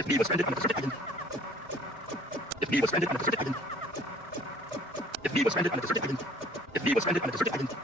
If me was stranded on the Pacific Island. If me was stranded on the Pacific Island. If me was stranded on the Pacific Island. If me was stranded on the Pacific Island.